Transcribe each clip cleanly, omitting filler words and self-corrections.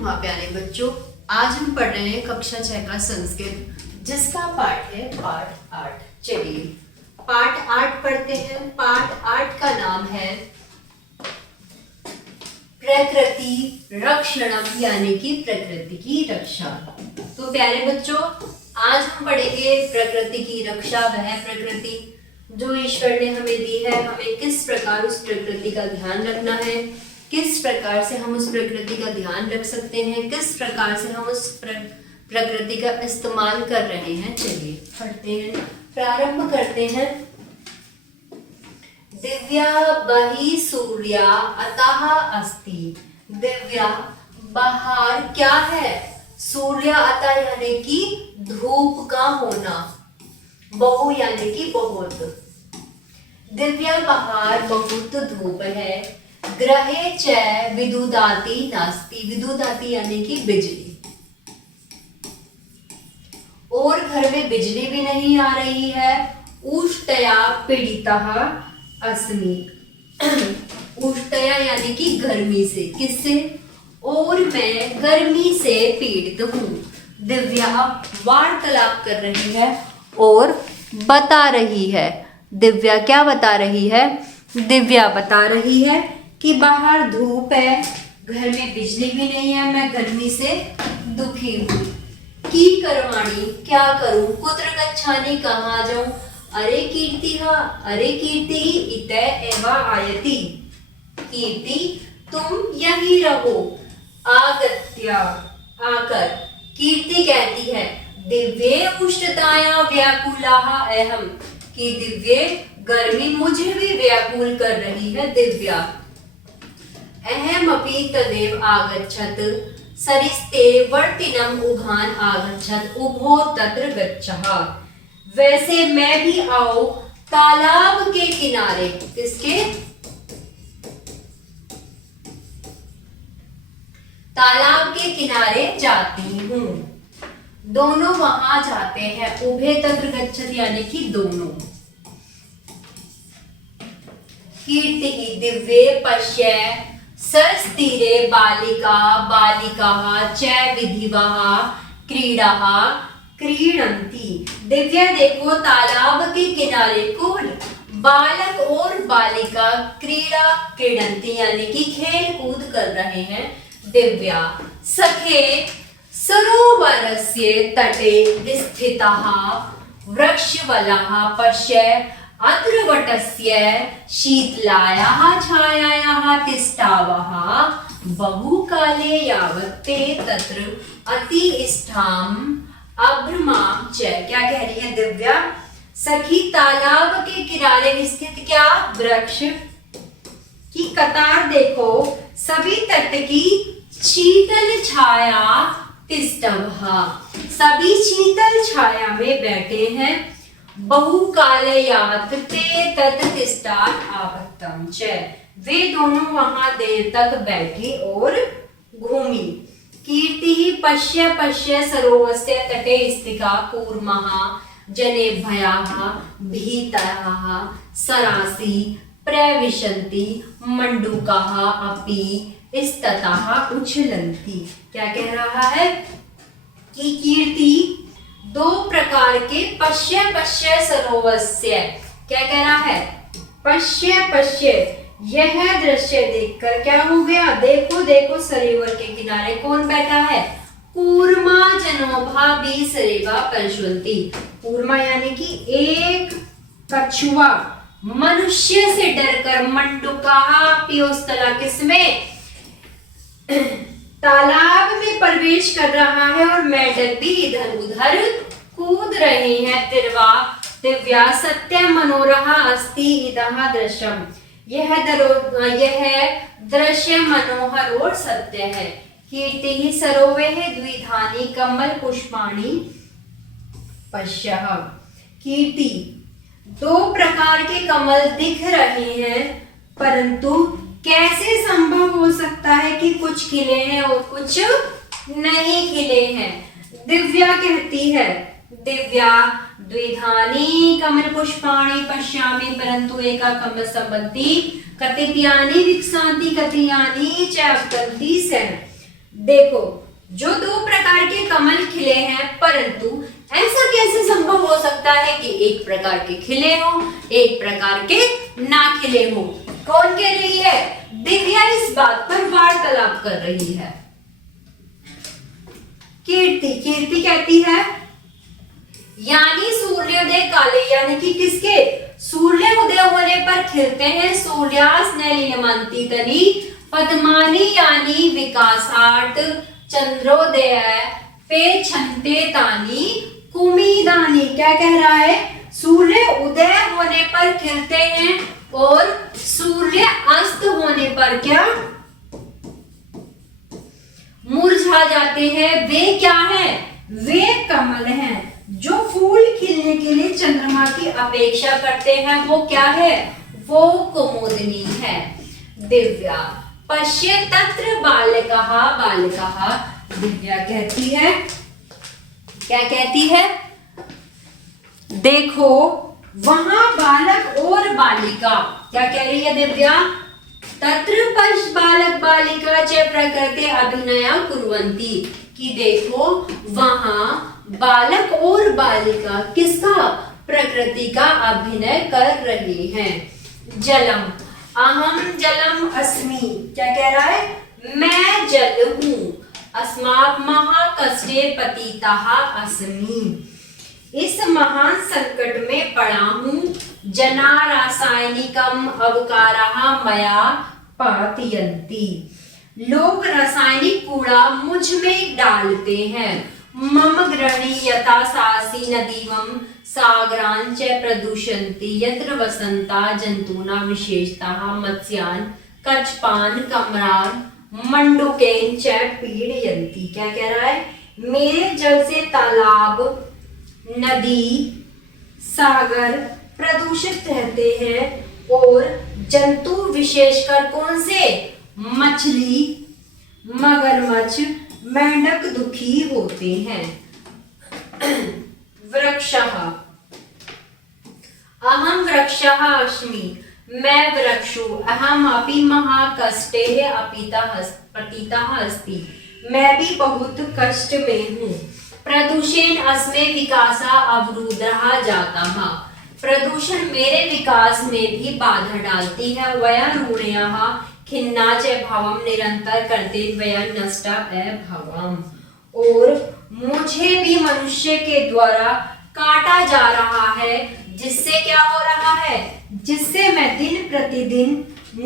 नमः प्यारे बच्चों। आज हम पढ़ रहे हैं कक्षा 6 का संस्कृत, जिसका पाठ है पाठ 8। चलिए पाठ 8 पढ़ते हैं। पाठ 8 का नाम है प्रकृति रक्षणम, यानी कि प्रकृति की रक्षा। तो प्यारे बच्चों, आज हम पढ़ेंगे प्रकृति की रक्षा। वह प्रकृति जो ईश्वर ने हमें दी है, हमें किस प्रकार उस प्रकृति का ध्यान रखना है, किस प्रकार से हम उस प्रकृति का ध्यान रख सकते हैं, किस प्रकार से हम उस प्रकृति का इस्तेमाल कर रहे हैं। चलिए पढ़ते हैं, प्रारंभ करते हैं। दिव्या बहि सूर्या अतः अस्ति। दिव्या बाहर क्या है? सूर्य अतः यानी कि धूप का होना, बहु यानी कि बहुत। दिव्या बाहर बहुत धूप है। ग्रहे च विदुदाति नास्ति। विदुदाति यानी कि बिजली, और घर में बिजली भी नहीं आ रही है। उष्टया पीड़ितः अस्मि। उष्टया यानी कि गर्मी से, किससे? और मैं गर्मी से पीड़ित हूँ। दिव्या वार्तालाप कर रही है और बता रही है। दिव्या क्या बता रही है? दिव्या बता रही है कि बाहर धूप है, घर में बिजली भी नहीं है, मैं गर्मी से दुखी हूँ। की करवाणी, क्या करूं? कुत्र गच्छामि, कहाँ जाऊं? अरे कीर्ति इत एव आयति। कीर्ति तुम यही रहो। आगत्य आकर। कीर्ति कहती है दिव्ये उष्णताया व्याकुलाः अहम्, कि दिव्ये गर्मी मुझे भी व्याकुल कर रही है। दिव्या अहमपि तदेव आगच्छत। सरिस्ते वर्तिनम उभान आगच्छत। उभो तत्र गच्छः। वैसे मैं भी आओ तालाब के किनारे। किसके? तालाब के किनारे जाती हूँ। दोनों वहां जाते हैं। उभे तत्र गच्छति यानी कि दोनों। कीर्ति दिव्ये पश्य सरस्तीरे बालिकाः च विधिवः क्रीडाः क्रीडन्ति। दिव्या देखो तालाब के किनारे कौन? बालक और बालिका क्रीड़ा क्रीडन्ति यानी कि खेल कूद कर रहे हैं। दिव्या सखे सरोवरस्य तटे स्थितः वृक्षवलः पश्य अत्र वटस्य शीतलायाः छायायाः तिष्ठावः। बहुकाले यावत् ते तत्र अतिष्ठाम् अभ्रमां च। क्या कह रही है दिव्या? सखी तालाब के किनारे स्थित क्या? वृक्ष की कतार देखो, सभी तट की शीतल छाया तिष्ठवः, सभी शीतल छाया में बैठे हैं। बहुकाले यावत् ते तत् तिष्ठात् आगतम् च। वे दोनों वहां देर तक बैठी और घूमी। कीर्ति पश्य सरोवरस्य तटे स्थिता कूर्मः जनेभ्यः भीतरः सरासि प्रविशन्ति मंडूकाः अपि स्ततः उछलन्ति। क्या कह रहा है कि कीर्ति दो प्रकार के पश्य सरोवरस्य, क्या कह रहा है? पश्य यह दृश्य देखकर क्या हो गया? देखो सरोवर के किनारे कौन बैठा है? कूर्मा जनोभा भी सरेवा पशुवंती। कूर्मा यानी कि एक कछुआ मनुष्य से डरकर मंडूका पियोस्तला किसमें? तालाब में प्रवेश कर रहा है और मेंढक भी इधर उधर कूद रहे हैं। दिव्या सत्य मनोरहा अस्ति इदः दृश्यम। यह दृश्य मनोहर और सत्य है। कीर्ति सरोवे द्विधानि कमल पुष्पाणि पश्यः। कीर्ति दो प्रकार के कमल दिख रहे हैं, परंतु कैसे संभव हो सकता है कि कुछ खिले हैं और कुछ नहीं खिले हैं? दिव्या कहती है, दिव्या द्विधानि कमल पुष्पाणि पश्यामि परंतु एका कमल संबंधी कतिपयानि विकसन्ति कतिपयानि च अपगन्ति सः। देखो, जो दो प्रकार के कमल खिले हैं, परंतु ऐसा कैसे संभव हो सकता है कि एक प्रकार के खिले हो, एक प्रकार के ना खिले हो? कौन कह रही है? दिव्या इस बात पर वार्तालाप कर रही है। कीर्ति कहती है यानी सूर्योदय काले, यानी कि किसके? सूर्य उदय होने पर खिलते हैं। सूर्यास्त नलिनमंती तनी पद्मानी, यानी विकासार्थ चंद्रोदय पे छंते तानी कुमिदानी। क्या कह रहा है? सूर्य उदय होने पर खिलते हैं और सूर्य अस्त होने पर क्या? मुरझा जाते हैं। वे क्या है? वे कमल हैं जो फूल खिलने के लिए चंद्रमा की अपेक्षा करते हैं। वो क्या है? वो कुमुदिनी है। दिव्या पश्य तत्र बालकः बालिकाः। दिव्या कहती है, क्या कहती है? देखो वहां बालक और बालिका। क्या कह रही है दिव्या? तत्र पश्य बालक बालिका च प्रकृति अभिनया कुर्वन्ति, कि देखो वहां बालक और बालिका किसका? प्रकृति का अभिनय कर रहे हैं। जलम अहम जलम अस्मि। क्या कह रहा है? मैं जल हूं। अस्मात् महाकष्टे पतितः अस्मि। इस महान संकट में पड़ा हूं। जना रासायनिकम अवकारः मया पातयन्ति। लोग रासायनिक कूड़ा मुझ में डालते हैं। मम ग्रहणी यथा सासी नदीवम सागरान च प्रदूषन्ति यत्र वसंता जंतूना विशेषतः मत्स्यान कच्छपान कमरान मंडूकेन च पीड़यन्ति। क्या कह रहा है? मेरे जल से तालाब, नदी, सागर प्रदूषित रहते हैं और जंतु विशेषकर कौन से? मछली, मगरमच्छ, मेंढक दुखी होते हैं। वृक्षः अहम वृक्षः अस्मि। मैं वृक्ष हूं। अहम अपि महाकष्टे पतितः अस्मि। मैं भी बहुत कष्ट में हूँ। प्रदूषण अस्मे विकासा अवरुद्धः जातः। प्रदूषण मेरे विकास में भी बाधा डालती है। वया ऋणयः खिन्ना च भावम निरंतर करते वया नष्टा भावम। और मुझे भी मनुष्य के द्वारा काटा जा रहा है, जिससे क्या हो रहा है? जिससे मैं दिन प्रतिदिन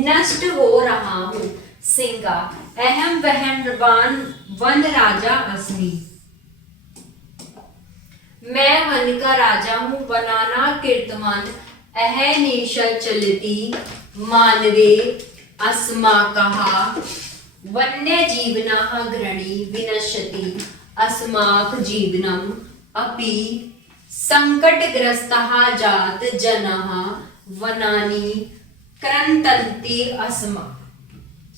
नष्ट हो रहा हूँ। सिंगा अहम वन राजा अस्मि। मैं वन का राजा हूँ। वनाना कीर्तमान अहनिशल चलती मानवे अस्माकः वन्य जीवनः घृणी विनश्यति अस्माक जीवनम अपि संकटग्रस्तः जात जनः वनानि क्रंतन्ति अस्मा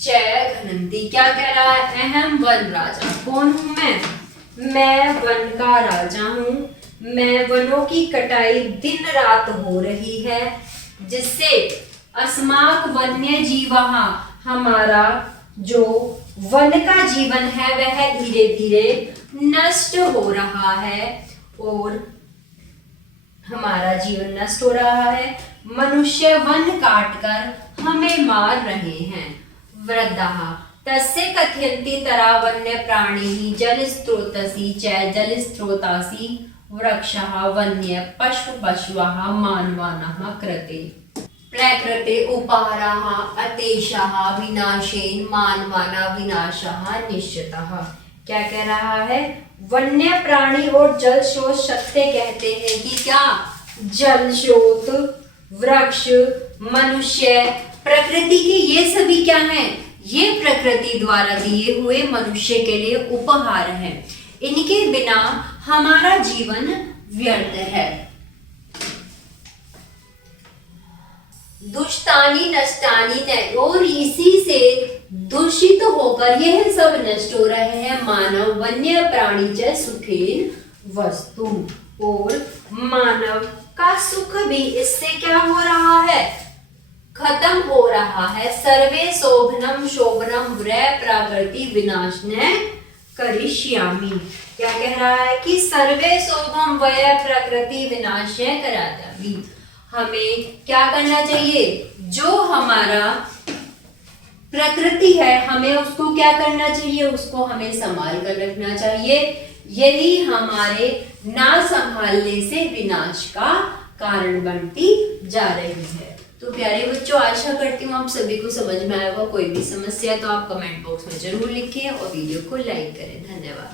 च घनन्ति। क्या कह रहा है? अहम वन राजा। कौन हूं मैं? मैं वन का राजा हूं। मैं वनों की कटाई दिन रात हो रही है, जिससे अस्माक वन्य जीवः, हमारा जो वन का जीवन है वह धीरे धीरे नष्ट हो रहा है और हमारा जीवन नष्ट हो रहा है। मनुष्य वन काटकर हमें मार रहे हैं। वृद्धः तस्य कथयन्ति तरा वन्य प्राणिः जल स्रोतसी च जल स्रोतासी वृक्षः वन्य पशवः मानवानाः कृते प्रकृते उपहारः अतेषः विनाशेन मानवानां विनाशः निश्चितः। क्या कह रहा है? वन्य प्राणी और जल स्रोत सत्य कहते हैं कि क्या? जल स्रोत, वृक्ष, मनुष्य, प्रकृति के ये सभी क्या हैं? ये प्रकृति द्वारा दिए हुए मनुष्य के लिए उपहार हैं। इनके बिना हमारा जीवन व्यर्थ है। दुष्टानी नष्टानी नहीं, और इसी से दूषित होकर यह सब नष्ट हो रहे हैं। मानव वन्य प्राणी च सुखेन वस्तु, और मानव का सुख भी इससे क्या हो रहा है? खत्म हो रहा है। सर्वे शोभनम शोभनम व्रय प्राकृति विनाशने करिष्यामि। क्या कह रहा है कि सर्वे शोभम वय प्रकृति विनाशने करामी। हमें क्या करना चाहिए, जो हमारा प्रकृति है हमें उसको क्या करना चाहिए, उसको हमें संभाल कर रखना चाहिए। यही हमारे ना संभालने से विनाश का कारण बनती जा रही है। तो प्यारे बच्चों, आशा करती हूँ आप सभी को समझ में आया होगा। कोई भी समस्या तो आप कमेंट बॉक्स में जरूर लिखें और वीडियो को लाइक करें। धन्यवाद।